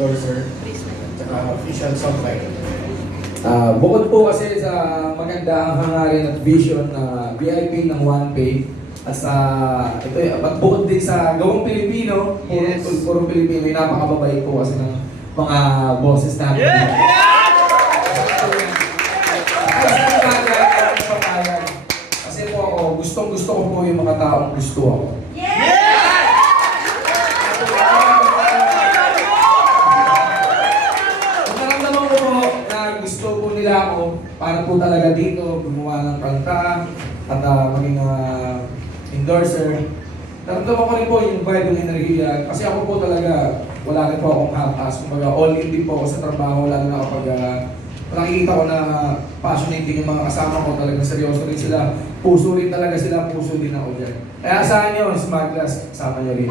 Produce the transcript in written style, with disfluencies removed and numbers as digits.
endorser, at official songwriter. Bukod po kasi sa maganda ang hangarin at vision na VIP ng OnePay at sa ito at bukod din sa gawang Pilipino, Yes. puro Pilipino, napakababait po kasi ng mga bosses natin. Kasi po ako, gustong-gusto ko po yung mga taong gusto ako. Kung naramdaman ko po na gusto po nila ako, para po talaga dito, gumawa ng kanta at maging endorser. Naramdaman ko rin po yung vibe ng enerhiya kasi ako po talaga, wala rin po akong hatas. Kumbaga, all in din po ako sa trabaho, lalo na kapag nakikita ko na passionate din yung mga kasama ko, talagang seryoso rin sila. Puso rin talaga sila, puso din ako dyan. Kaya saan nyo, Smart Glass, kasama nyo rin.